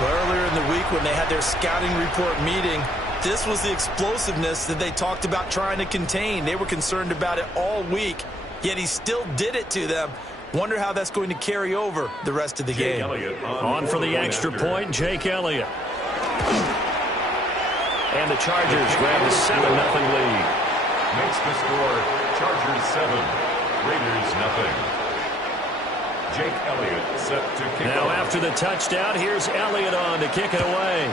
Well, earlier in the week when they had their scouting report meeting, this was the explosiveness that they talked about trying to contain. They were concerned about it all week, yet he still did it to them. Wonder how that's going to carry over the rest of the game. On for the extra point, Jake Elliott. And the Chargers grab the 7-0 lead. Makes the score Chargers 7, Raiders 0. Jake Elliott set to kick Now off. after the touchdown, here's Elliott on to kick it away.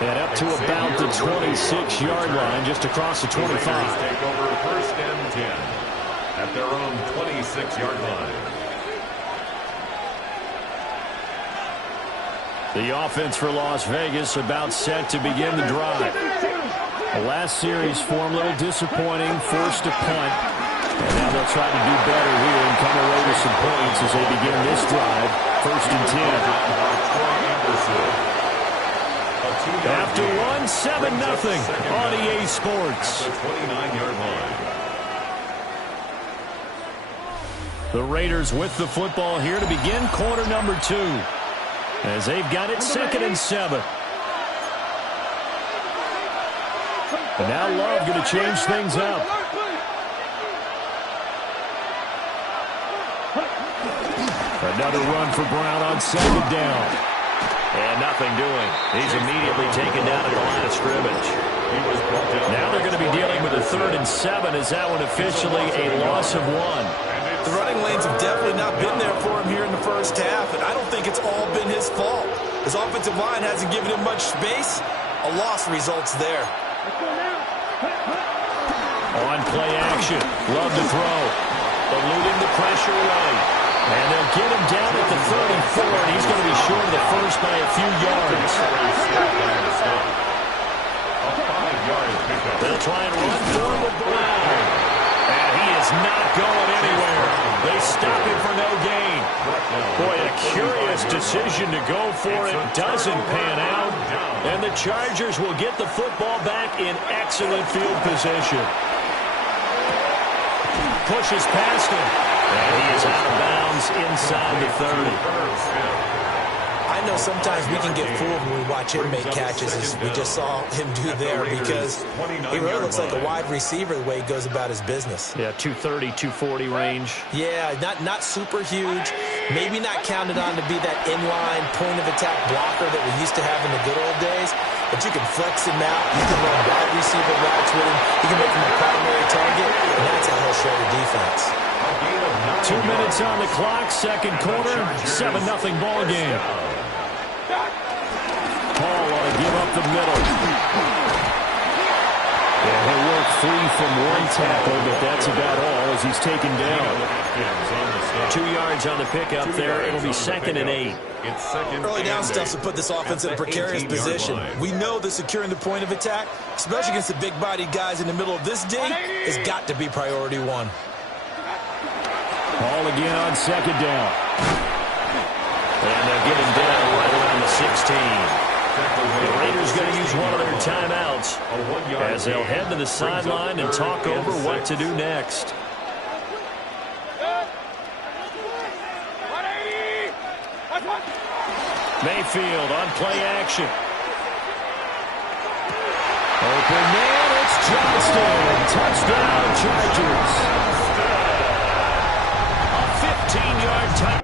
And up to about the 26-yard line, just across the 25. The Raiders take over first and 10 at their own 26-yard line. The offense for Las Vegas about set to begin the drive. The last series form a little disappointing, forced a punt. And now they'll try to do better here and come away with some points as they begin this drive. First and 10. After one, 7-0 on EA Sports. At the 29-yard line. The Raiders with the football here to begin quarter number 2. As they've got it 2nd and 7. And now Love going to change things up. Another run for Brown on 2nd down. And nothing doing. He's immediately taken down at the line of scrimmage. Now they're going to be dealing with a 3rd and 7 as that one officially a loss of 1. The running lanes have definitely not been there for him here in the first half, and I don't think it's all been his fault. His offensive line hasn't given him much space. A loss results there. On play action. Love to throw. Eluding the pressure right. And they'll get him down at the 34, and he's going to be short of the first by a few yards. They'll try and run for him with Brown. And he is not going anywhere. They stop him for no gain. Boy, a curious decision to go for it. Doesn't pan out. And the Chargers will get the football back in excellent field position. Pushes past him. And he is out of bounds inside the 30. I know sometimes we can get fooled when we watch him make catches, as we just saw him do there, because he really looks like a wide receiver the way he goes about his business. Yeah, 230, 240 range. Yeah, not super huge. Maybe not counted on to be that inline point-of-attack blocker that we used to have in the good old days, but you can flex him out. You can run wide receiver routes with him. You can make him a primary target, and that's how he'll show the defense. 2 minutes on the clock, second quarter, 7-0 ball game. Paul ought to give up the middle. Yeah, he'll work free from one tackle, but that's about all as he's taken down. 2 yards on the pickup there. It'll be 2nd and 8. Early down stuff to put this offense in a precarious position. We know that securing the point of attack, especially against the big-bodied guys in the middle of this dig, has got to be priority 1. Ball again on 2nd down. And they'll get him down right around the 16. The Raiders going to use one of their timeouts as they'll head to the sideline and talk over what to do next. Mayfield on play action. Open man, it's Johnston. Touchdown, Chargers. A 15-yard touchdown.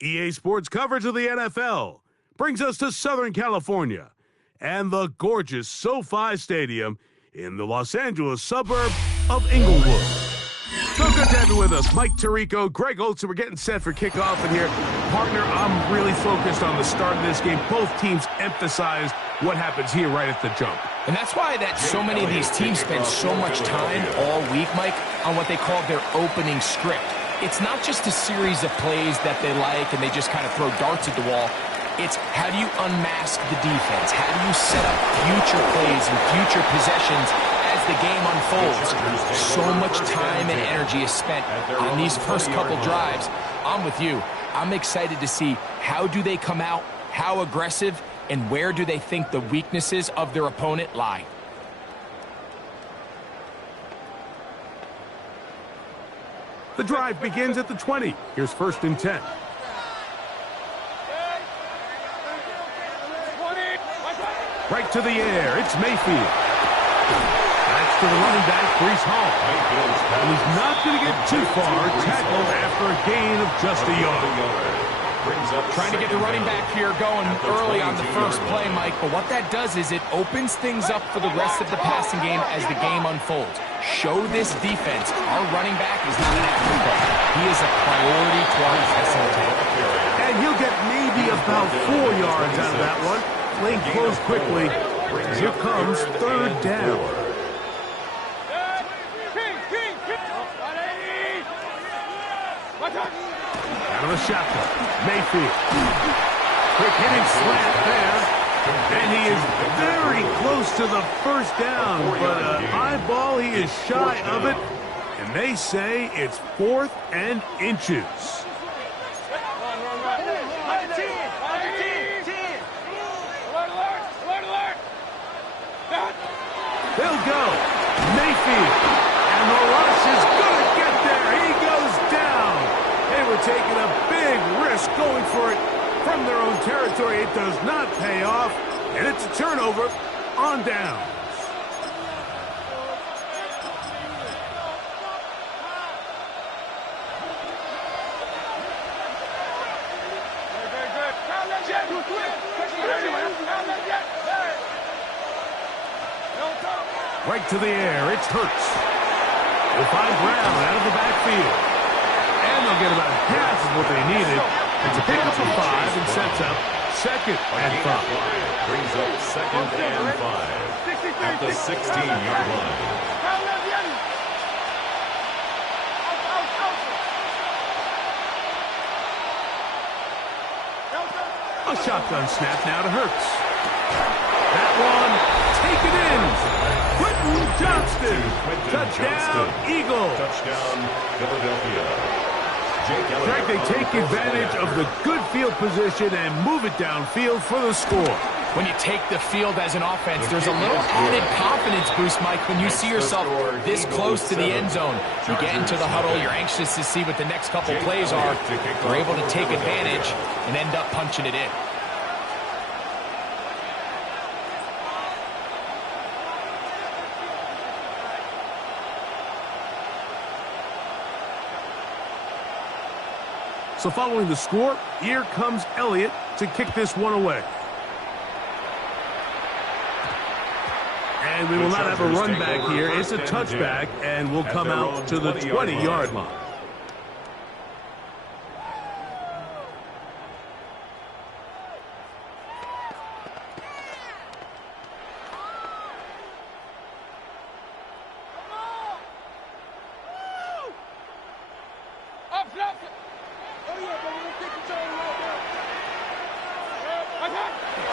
EA Sports coverage of the NFL brings us to Southern California and the gorgeous SoFi Stadium in the Los Angeles suburb of Inglewood. So good to have you with us. Mike Tirico, Greg Olsen. We're getting set for kickoff in here. Partner, I'm really focused on the start of this game. Both teams emphasize what happens here right at the jump. And that's why so many of these teams spend so much time all week, Mike, on what they call their opening script. It's not just a series of plays that they like and they just kind of throw darts at the wall. It's how do you unmask the defense? How do you set up future plays and future possessions as the game unfolds? So much time and energy is spent on these first couple drives. I'm with you. I'm excited to see how do they come out, how aggressive, and where do they think the weaknesses of their opponent lie. The drive begins at the 20. Here's 1st and 10. Right to the air. It's Mayfield. That's to the running back, Breece Hall. And he's not going to get too far. Tackled after a gain of just a yard. Trying to get the running back here going early on the first play, Mike, but what that does is it opens things up for the rest of the passing game as the game unfolds. Show this defense our running back is not an afterthought. He is a priority to our passing attack. And he'll get maybe about 4 yards out of that one. Lane closed quickly. Here comes 3rd down. Out of the shotgun, Mayfield. Quick hitting slant there. And he is very close to the 1st down, but an eyeball, he is shy of it. And they say it's 4th and inches. They'll go. Mayfield. And the rush is going to get there. He goes down. They were taking a big risk going for it from their own territory. It does not pay off. And it's a turnover on down. Right to the air, it's Hurts. They'll find Brown out of the backfield. And they'll get about half of what they needed. It's a pickup of 5 and sets up 2nd and 5. Brings up 2nd and 5 at the 16-yard line. A shotgun snap now to Hurts. That one taken in. Quentin Johnston. Touchdown, Eagles. Touchdown, Philadelphia. Greg, they take advantage of the good field position and move it downfield for the score. When you take the field as an offense, there's a little added confidence boost, Mike, when you see yourself this close to the end zone. You get into the huddle, you're anxious to see what the next couple plays are. You're able to take advantage and end up punching it in. So following the score, here comes Elliott to kick this one away. And we will not have a run back here. It's a touchback, and we'll come out to the 20-yard line.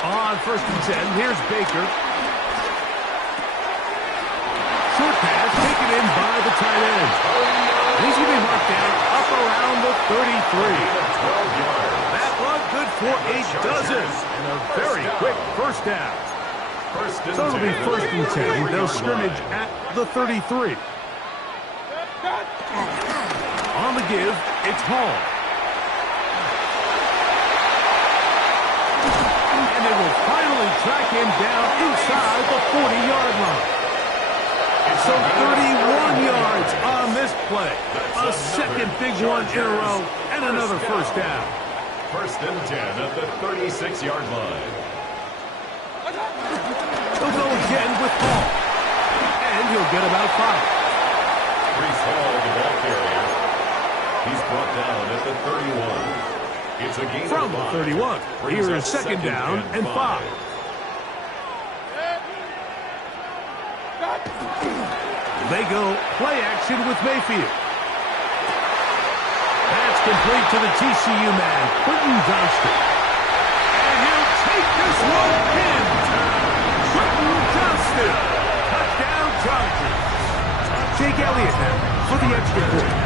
On 1st and 10, here's Baker. Short pass taken in by the tight end. He's going to be marked down up around the 33. That one good for a dozen. And a very quick 1st down. So it'll be 1st and 10. They'll scrimmage at the 33. On the give, it's Hall. And they will finally track him down inside the 40-yard line. So 31 yards on this play. A second big one in a row and another 1st down. 1st and 10 at the 36-yard line. again with Hall. And he'll get about 5. Breece Hall, the ball carrier. He's brought down at the 31. It's a gain From of 5. the 31, Brings here up is second down and 5. They go play action with Mayfield. That's complete to the TCU man, Quentin Johnston. And he'll take this one in. Quentin Johnston. Touchdown Chargers. Jake Elliott now for the extra point.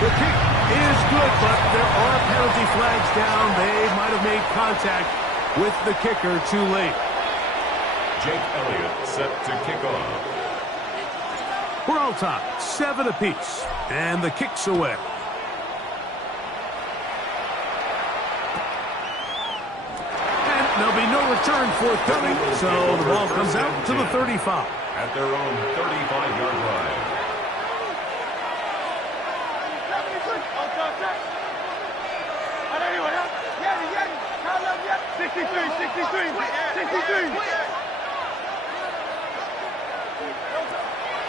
The kick is good, but there are penalty flags down. They might have made contact with the kicker too late. Jake Elliott set to kick off. We're all tied, 7 apiece, and the kick's away. And there'll be no return forthcoming, so the ball comes out to the 35. At their own 35-yard line.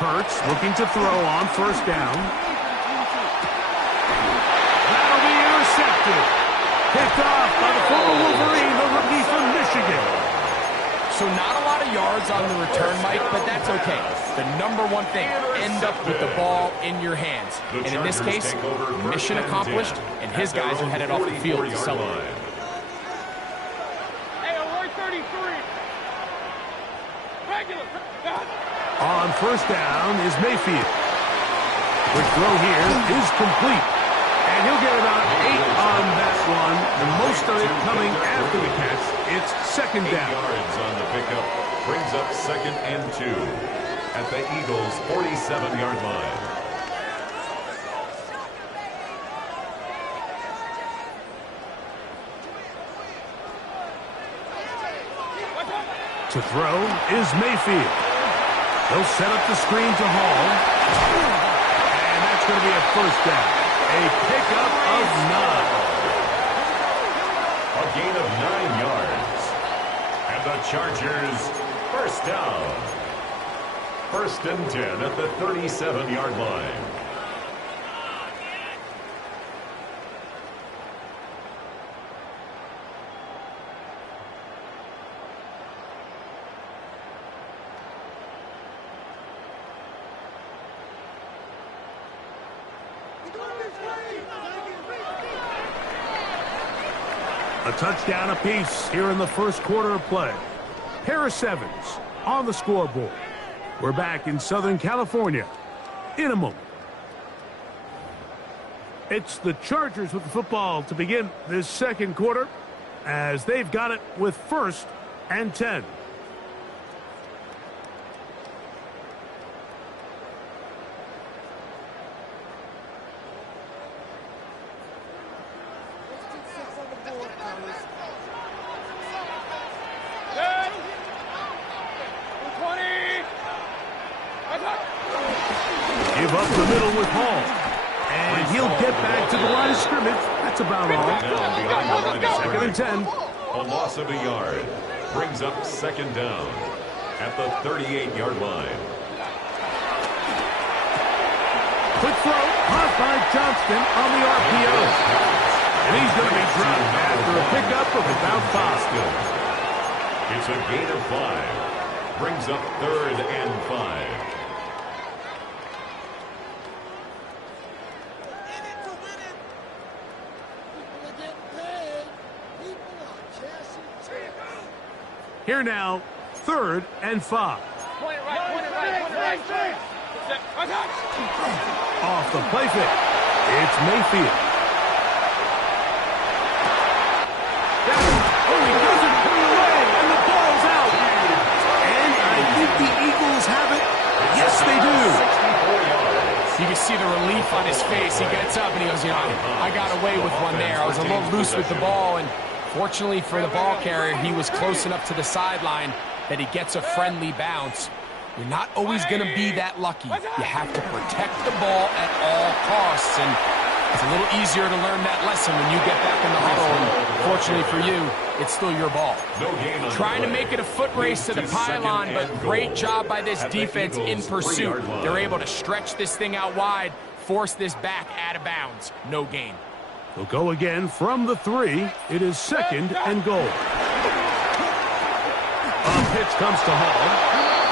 Hurts looking to throw on first down. That'll be intercepted. Picked off by the former Wolverine, the rookie from Michigan. So not a lot of yards on the return, Mike, but that's okay. The number one thing, end up with the ball in your hands. And in this case, mission accomplished, and his guys are headed off the field to celebrate. On first down is Mayfield. The throw here is complete. And he'll get about 8 on that one. And most of it coming after the catch. It's second 8 down. yards on the pickup. Brings up 2nd and 2. At the Eagles' 47-yard line. To throw is Mayfield. They'll set up the screen to Hall. And that's going to be a first down. A pickup of 9. A gain of 9 yards. And the Chargers, first down. 1st and 10 at the 37-yard line. A touchdown apiece here in the first quarter of play. Harris Evans on the scoreboard. We're back in Southern California in a moment. It's the Chargers with the football to begin this second quarter as they've got it with 1st and 10. Give up the middle with Hall. And he'll get back to the line of scrimmage. That's about all. Now behind the line of 2nd and 10. A loss of a yard. Brings up 2nd down. At the 38-yard line. Quick throw. Caught by Johnston on the RPO. And he's going to be dropped after a pickup of about 5. It's a gain of 5. Brings up 3rd and 5. Here now, 3rd and 5. Off the play fake. It's Mayfield. Oh, he doesn't put it away, and the ball's out. And I think the Eagles have it. Yes, they do. You can see the relief on his face. He gets up and he goes, I got away with one there. I was a little loose with the ball, and fortunately for the ball carrier, he was close enough to the sideline that he gets a friendly bounce. You're not always going to be that lucky. You have to protect the ball at all costs, and It's a little easier to learn that lesson when you get back in the huddle, and fortunately for you, it's still your ball. Trying to make it a foot race to the pylon, but great job by this defense in pursuit. They're able to stretch this thing out wide, force this back out of bounds. No gain. They'll go again from the 3. It is 2nd and goal. A pitch comes to Hall.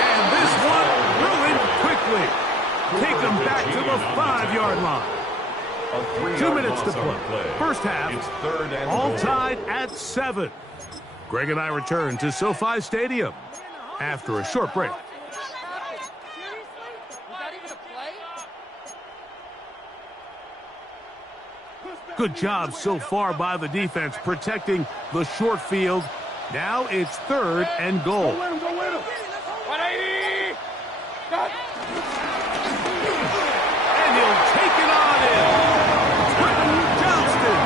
And this one ruined quickly. Take them back to the 5-yard line. 2 minutes to play. First half, all tied at 7. Greg and I return to SoFi Stadium after a short break. Good job so far by the defense protecting the short field. Now it's 3rd and goal. And he'll take it on in. Quentin Johnston,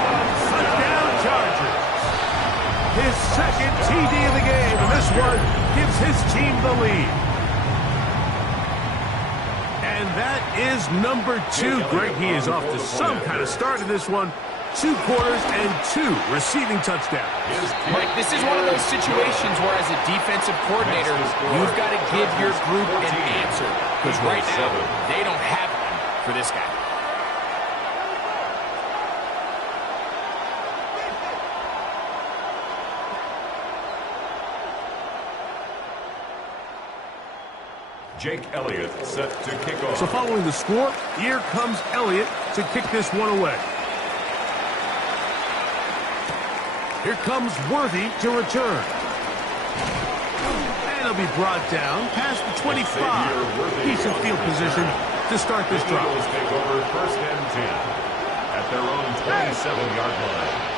touchdown Chargers. His 2nd TD of the game, and this one gives his team the lead. And that is number 2. Greg, he is off to some kind of start in this one. 2 quarters and 2 receiving touchdowns. Mike, this is one of those situations where as a defensive coordinator, you've got to give your group an answer. Because right now, they don't have one for this guy. Jake Elliott set to kick off. So following the score, here comes Elliott to kick this one away. Here comes Worthy to return. And he'll be brought down past the 25. Decent field position to start this drive. Eagles take over 1st and 10 at their own 27-yard line.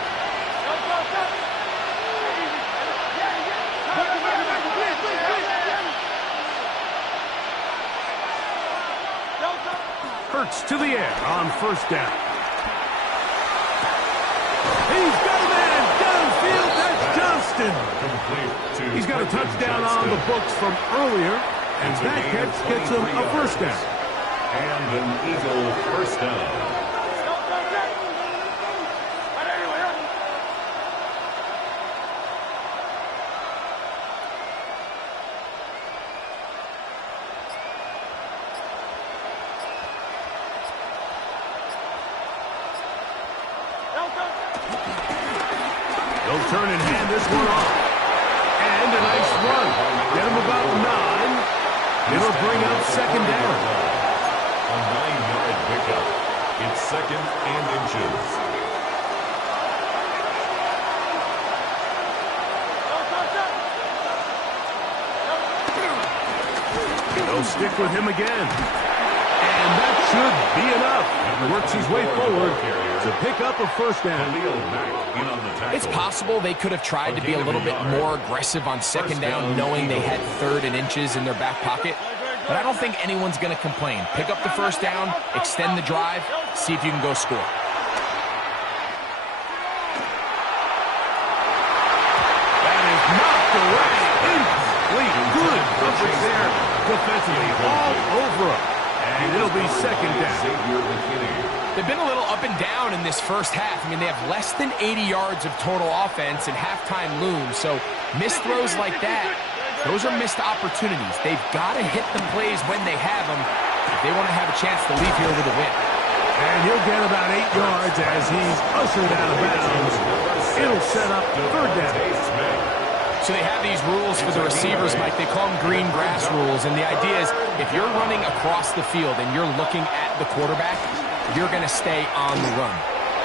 Hurts to the air on 1st down. He's got a man downfield. That's Johnston. He's got a touchdown on the books from earlier, and that catch gets him a 1st down. And an Eagle 1st down. They'll turn and hand this one off. And a nice run. Get him about 9. It'll bring up 2nd down. A 9-yard pickup. It's 2nd and inches. They'll stick with him again. And that should be enough. He works his way forward to pick up a 1st down. It's possible they could have tried to be a little bit more aggressive on 2nd down, knowing they had 3rd and inches in their back pocket. But I don't think anyone's going to complain. Pick up the 1st down, extend the drive, see if you can go score. That is knocked away. Incomplete. Good coverage there defensively all over him. And it'll be 2nd down. They've been a little up and down in this first half. I mean, they have less than 80 yards of total offense and halftime looms. So missed throws like that, those are missed opportunities. They've got to hit the plays when they have them if they want to have a chance to leave here with a win. And he'll get about 8 yards as he's ushered out of bounds. It'll set up 3rd down. So they have these rules for the receivers, Mike. They call them green grass rules. And the idea is if you're running across the field and you're looking at the quarterback, you're going to stay on the run.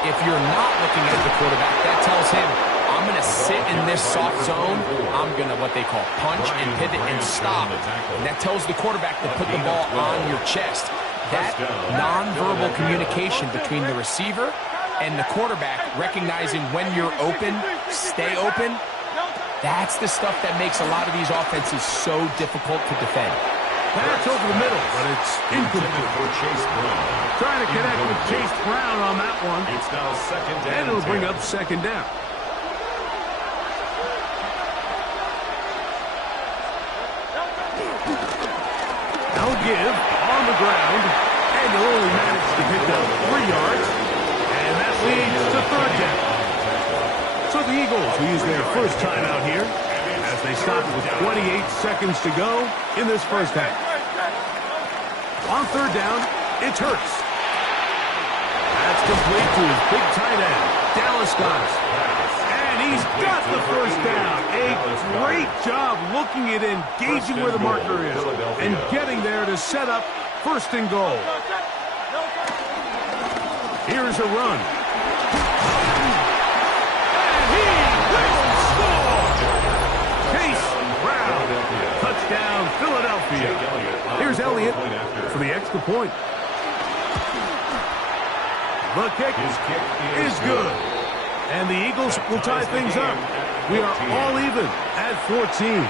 If you're not looking at the quarterback, that tells him, I'm going to sit in this soft zone. I'm going to what they call punch and pivot and stop. And that tells the quarterback to put the ball on your chest. That nonverbal communication between the receiver and the quarterback, recognizing when you're open, stay open, that's the stuff that makes a lot of these offenses so difficult to defend. Pass over the middle, but it's incomplete. For Chase Brown. Trying to connect with Chase Brown on that one. It's now 2nd down. And it'll bring up 2nd down. Now give on the ground. And he'll only manage to pick up 3 yards. leads to third down. So the Eagles will use their first timeout here as they stop with 28 seconds to go in this first half. On third down, it's Hurts. That's complete to his big tight end, Dallas Goedert. And he's got the first down. A great job looking at engaging where the marker is and getting there to set up first and goal. Here's a run. And he will score! Chase Brown. Touchdown, Philadelphia. Here's Elliott for the extra point. The kick is good. And the Eagles will tie things up. We are all even at 14.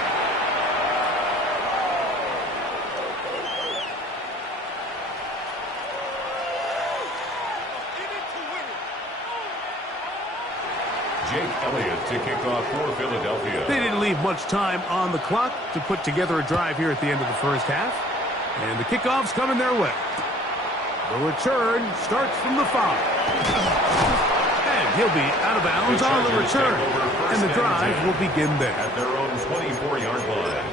Jake Elliott to kick off for Philadelphia. They didn't leave much time on the clock to put together a drive here at the end of the first half. And the kickoff's coming their way. The return starts from the 5. And he'll be out of bounds on the return. And the drive will begin there. At their own 24-yard line.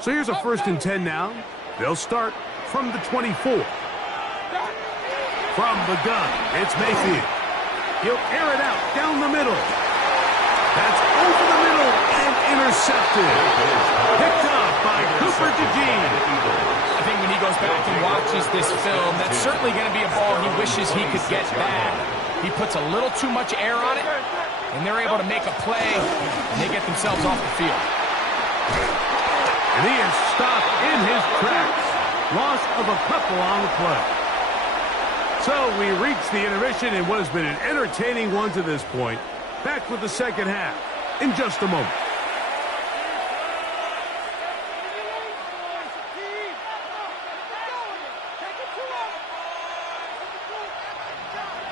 So here's a 1st and 10 now. They'll start from the 24. From the gun, it's Mayfield. He'll air it out down the middle. That's over the middle and intercepted. Picked up by Cooper DeJean. I think when he goes back and watches this film, that's certainly going to be a ball he wishes he could get back. He puts a little too much air on it, and they're able to make a play, and they get themselves off the field. And he is stopped in his tracks. Loss of a couple on the play. So we reach the intermission in what has been an entertaining one to this point. Back with the second half in just a moment.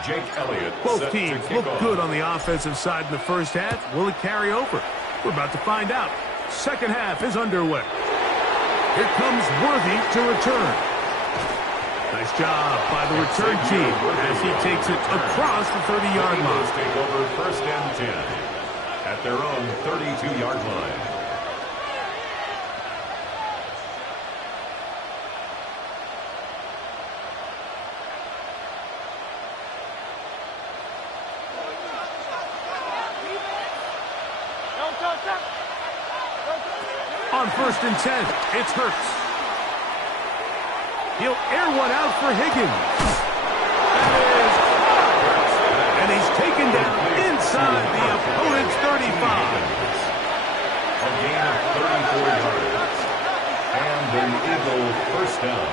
Jake Elliott. Both teams look good on the offensive side in the first half. Will it carry over? We're about to find out. Second half is underway. Here comes Worthy to return. Nice job by the return team as he takes it across the 30-yard line. Take over 1st and 10 at their own 32-yard line. On 1st and 10, it's Hurts. He'll air one out for Higgins. That is caught. And he's taken down inside the opponent's 35. A gain of 34 yards. And an Eagle first down.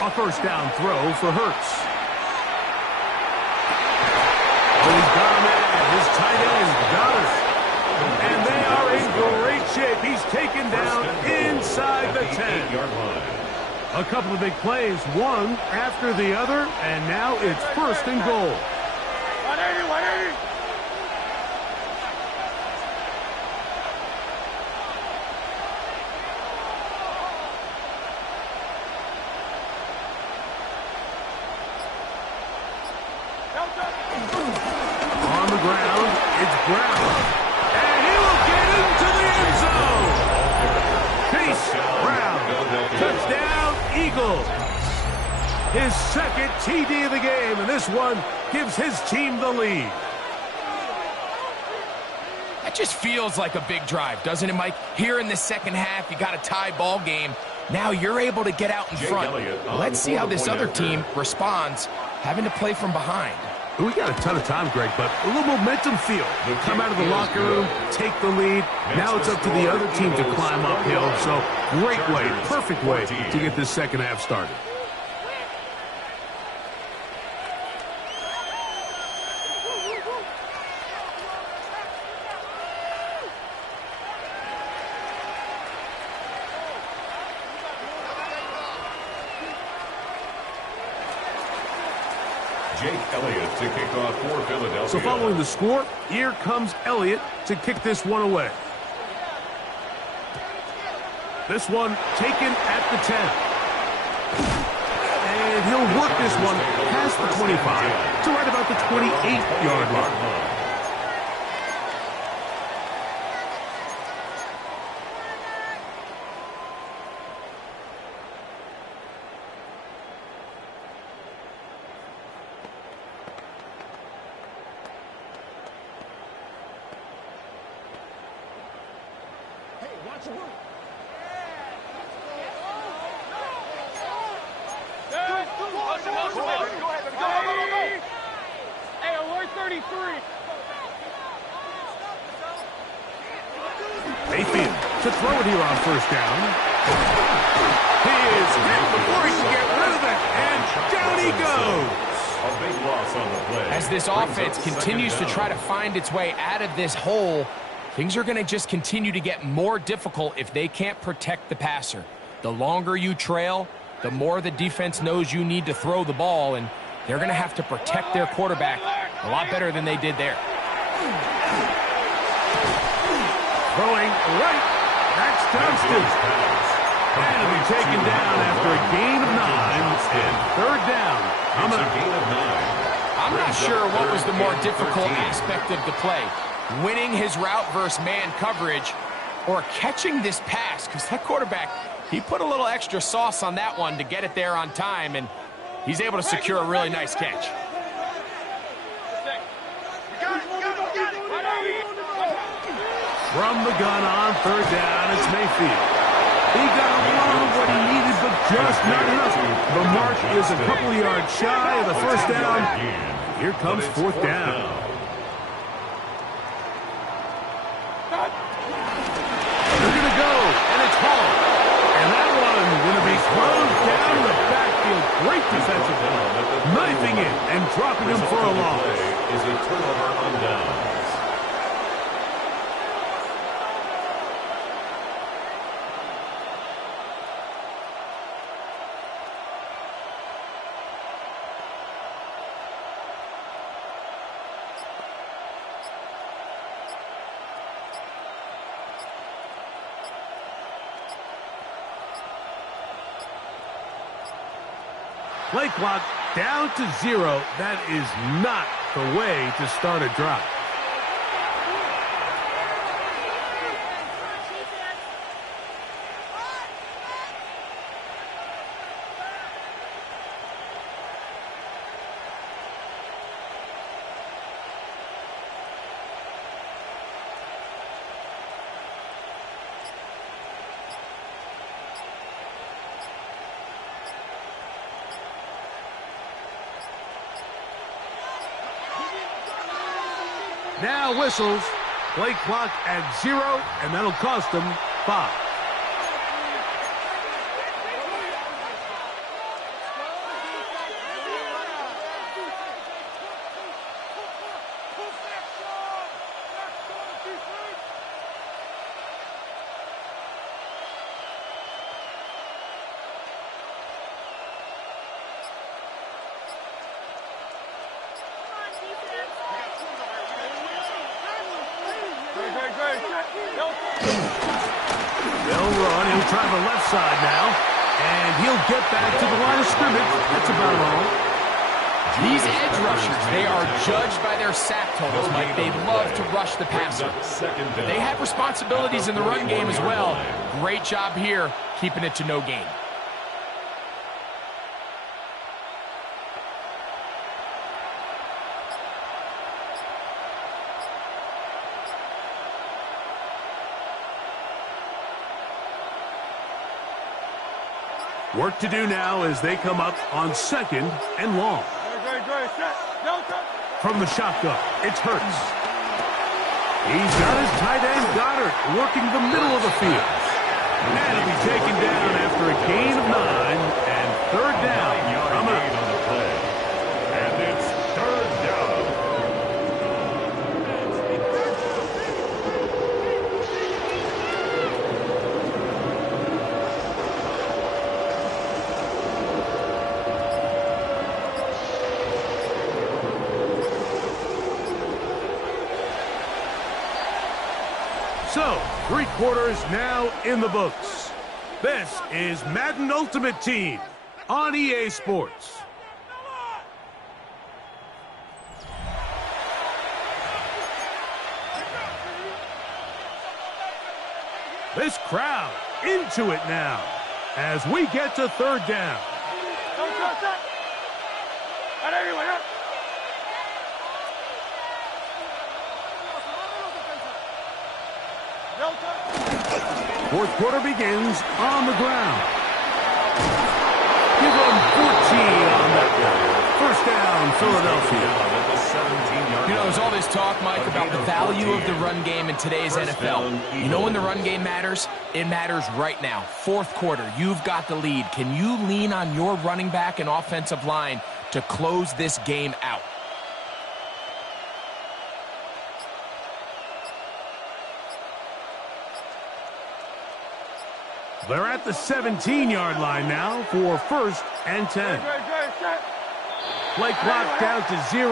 A first down throw for Hurts. Oh, he's got him in. His tight end got us. And they are in great shape. He's taken down inside the 10. A couple of big plays, one after the other, and now it's 1st and goal. 180. On the ground, it's Brown. And he will get into the end zone. Chase Brown. Touchdown, Eagles. His second TD of the game, and this one gives his team the lead. That just feels like a big drive, doesn't it, Mike? Here in the second half, you got a tie ball game. Now you're able to get out in front. Let's see how this other team responds, having to play from behind. We got a ton of time, Greg, but a little momentum feel. Come out of the locker room, take the lead. Now it's up to the other team to climb uphill. So great way, perfect way to get this second half started. Jake Elliott to kick off for Philadelphia. So following the score, here comes Elliott to kick this one away. This one taken at the 10. And he'll work this one past the 25 to right about the 28-yard line. Mayfield to throw it here on first down. He is hit before he can get rid of it, and down he goes. A big loss on the play. As this offense continues to try to find its way out of this hole, things are going to just continue to get more difficult if they can't protect the passer. The longer you trail, the more the defense knows you need to throw the ball, and they're going to have to protect their quarterback a lot better than they did there. Throwing right. That's Johnston. And it'll be taken down after a gain of 9 and third down. It's a gain of 9. I'm not sure what was the more difficult aspect of the play. Winning his route versus man coverage or catching this pass, because that quarterback, he put a little extra sauce on that one to get it there on time, and he's able to secure a really nice catch. From the gun on third down, it's Mayfield. He got a lot of what he needed, but just not enough. The mark is a couple of yards shy of the first down. Here comes fourth down. They're going to go, and it's Hall. And that one going to be closed down in the backfield. Great defensive play. Knifing it and dropping him for a loss. Is a turnover on downs. Play clock down to 0. That is not the way to start a drive. Now whistles. Play clock at 0, and that'll cost them 5. They'll run. He'll try the left side now. And he'll get back to the line of scrimmage. That's about all. These edge rushers, they are judged by their sack totals, Mike. They love to rush the passer. They have responsibilities in the run game as well. Great job here, keeping it to no gain. Work to do now as they come up on 2nd and long. From the shotgun, it's Hurts. He's got his tight end Goddard working the middle of the field. And he'll be taken down after a gain of 9 and third down. Coming up. On the play. And it's third down. So, 3 quarters now in the books. This is Madden Ultimate Team on EA Sports. This crowd into it now as we get to 3rd down. Fourth quarter begins on the ground. Give them 14 on that one. 1st down, Philadelphia. You know, there's all this talk, Mike, about the value of the run game in today's NFL. You know when the run game matters? It matters right now. 4th quarter, you've got the lead. Can you lean on your running back and offensive line to close this game out? They're at the 17-yard line now for 1st and 10. Play clock down to 0.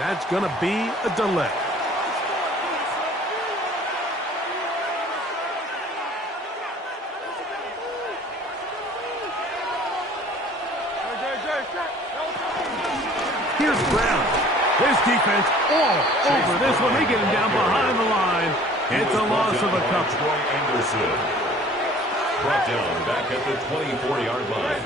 That's going to be a delay. Here's Brown. His defense all over this one. They get him down behind the line. It's a loss of a couple. Troy Anderson. Brought down back at the 24-yard line.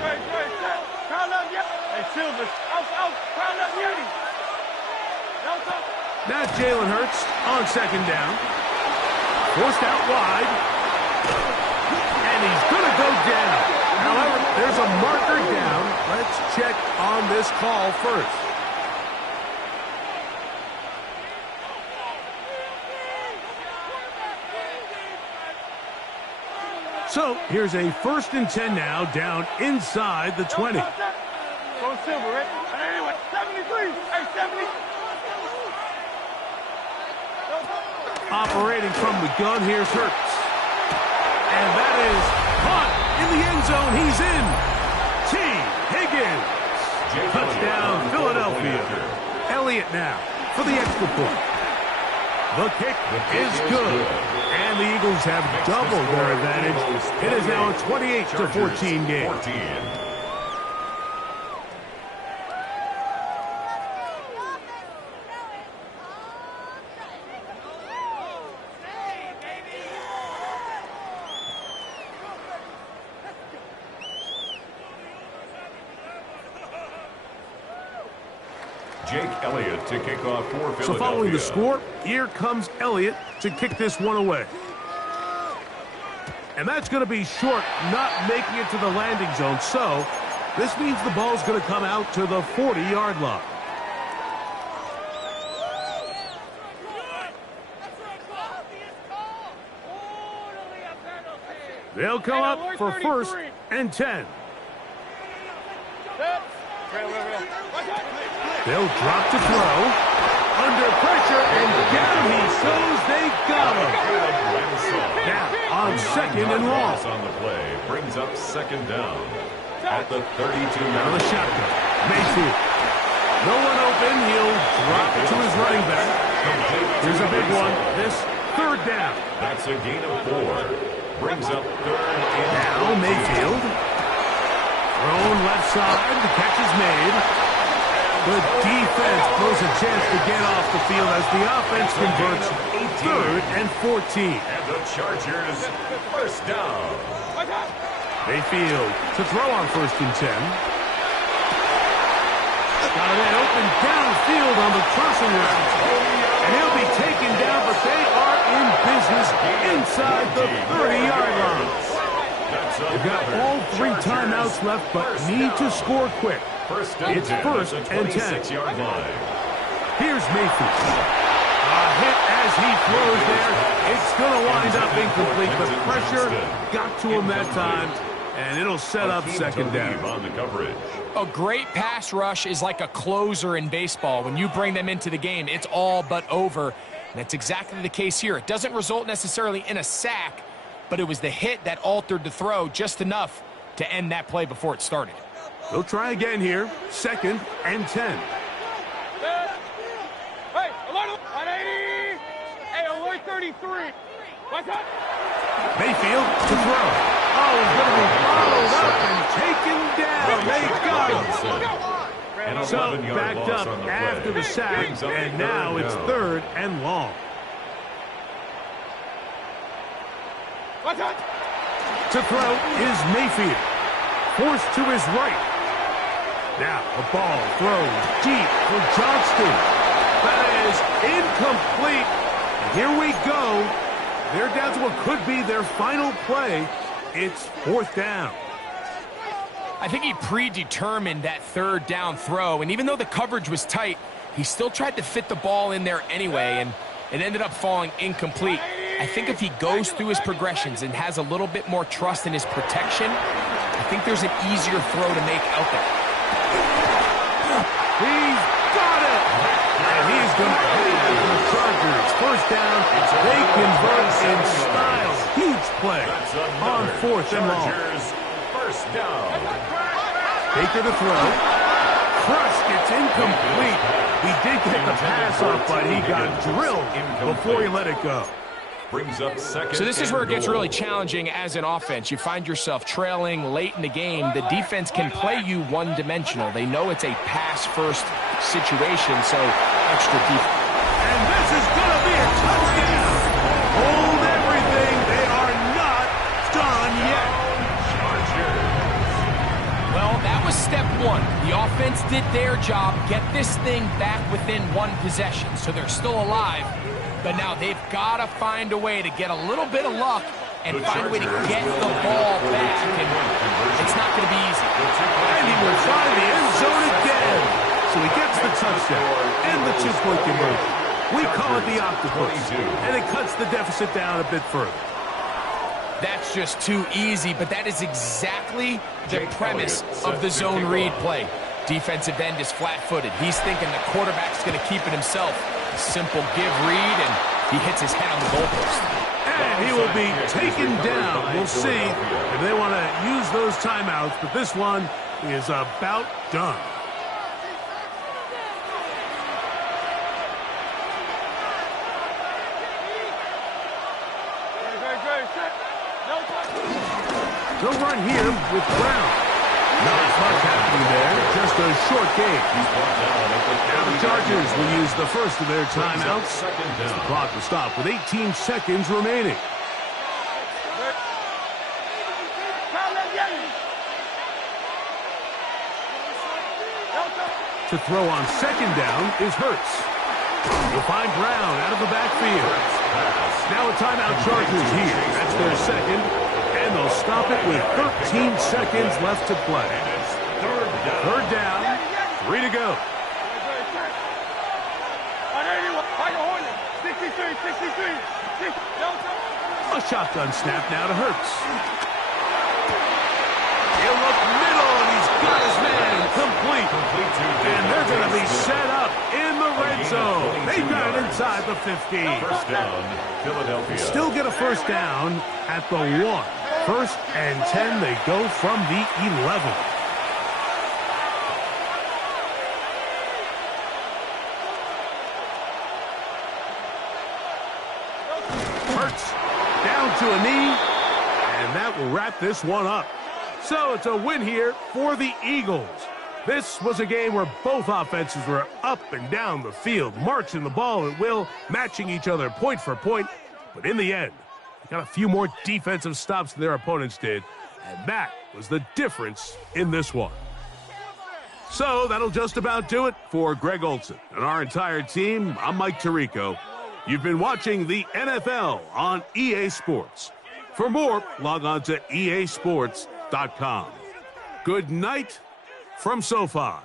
Now Jalen Hurts on 2nd down. Forced out wide. And he's going to go down. However, there's a marker down. Let's check on this call first. So, here's a 1st and 10 now, down inside the 20. Go Silver, right? 73. Hey, 70. Operating from the gun, here's Hurts. And that is caught in the end zone. He's in. T. Higgins. Touchdown, Philadelphia. Elliott now for the extra point. The kick is good. And the Eagles have doubled their advantage. It is now a 28-14 game. Jake Elliott to kick off for Philadelphia. So following the score, here comes Elliott to kick this one away. And that's going to be short, not making it to the landing zone. So this means the ball's going to come out to the 40-yard line. They'll come up for 1st and 10. They'll drop to throw. Under pressure, and down he goes. They got him. Now on 2nd and long. On the play brings up 2nd down at the 32-yard The shotgun. Mayfield. No one open. He'll drop it to his running back. Here's a big one. This 3rd down. That's a gain of 4. Brings up 3rd and Now Mayfield. Thrown left side. The catch is made. The defense blows a chance to get off the field as the offense converts 3rd and 14. And the Chargers 1st down. Mayfield to throw on 1st and 10. Got it open downfield on the crossing route. And he'll be taken down, but they are in business inside the 30-yard line. They've got all 3 timeouts left, but need to score quick. It's 1st and 10. Line. Here's Mayfield. A hit as he throws there. It's going to wind up incomplete, but pressure got to him that time, and it'll set up 2nd down. On the coverage. A great pass rush is like a closer in baseball. When you bring them into the game, it's all but over. And that's exactly the case here. It doesn't result necessarily in a sack, but it was the hit that altered the throw just enough to end that play before it started. They'll try again here. 2nd and 10. Hey, alert, 180. Hey, alert 33. Mayfield to throw. Oh, he's going to be followed up and taken down. They got him. So backed up after the sack, and now it's 3rd and long. To throw is Mayfield. Forced to his right. Now the ball thrown deep for Johnston. That is incomplete. And here we go. They're down to what could be their final play. It's 4th down. I think he predetermined that 3rd down throw, and even though the coverage was tight, he still tried to fit the ball in there anyway, and it ended up falling incomplete. I think if he goes through his progressions and has a little bit more trust in his protection, I think there's an easier throw to make out there. He's got it! And he's going to hit it for the Chargers. 1st down, they convert in style. Huge play on 4th and long. 1st down. Baker to throw. Crushed, it's incomplete. He did get the pass off, but he got drilled before he let it go. Brings up 2nd. So this is where it gets really challenging as an offense. You find yourself trailing late in the game. The defense can play you one-dimensional. They know it's a pass-first situation, so extra defense. And this is going to be a touchdown. Hold everything. They are not done yet. Well, that was step 1. The offense did their job, get this thing back within 1 possession, so they're still alive. But now they've got to find a way to get a little bit of luck and find a way to get the ball back. And it's not going to be easy. And he will find the end zone again. So he gets the touchdown and the 2-point conversion. We call it the octopus, and it cuts the deficit down a bit further. That's just too easy, but that is exactly the premise of the zone read play. Defensive end is flat-footed. He's thinking the quarterback's going to keep it himself. Simple give read, and he hits his head on the goalpost. And he will be taken down. We'll see if they want to use those timeouts, but this one is about done. No run here with Brown. Not as much happening there, just a short game. Now the Chargers will use the first of their timeouts. The clock will stop with 18 seconds remaining. To throw on 2nd down is Hurts. You'll find Brown out of the backfield. Now a timeout Chargers here. That's their 2nd. And they'll stop it with 13 seconds left to play. 3rd down, 3 to go. A shotgun snap now to Hurts. He'll look middle, and he's got his man complete. And they're going to be set up in the red zone. They've got it inside the 15. 1st down, Philadelphia. Still get a 1st down at the 1. 1st and 10, they go from the 11. Hurts down to a knee, and that will wrap this one up. So it's a win here for the Eagles. This was a game where both offenses were up and down the field, marching the ball at will, matching each other point for point. But in the end, they got a few more defensive stops than their opponents did, and that was the difference in this one. So that'll just about do it for Greg Olsen and our entire team. I'm Mike Tirico. You've been watching the NFL on EA Sports. For more, log on to easports.com. Good night from SoFi.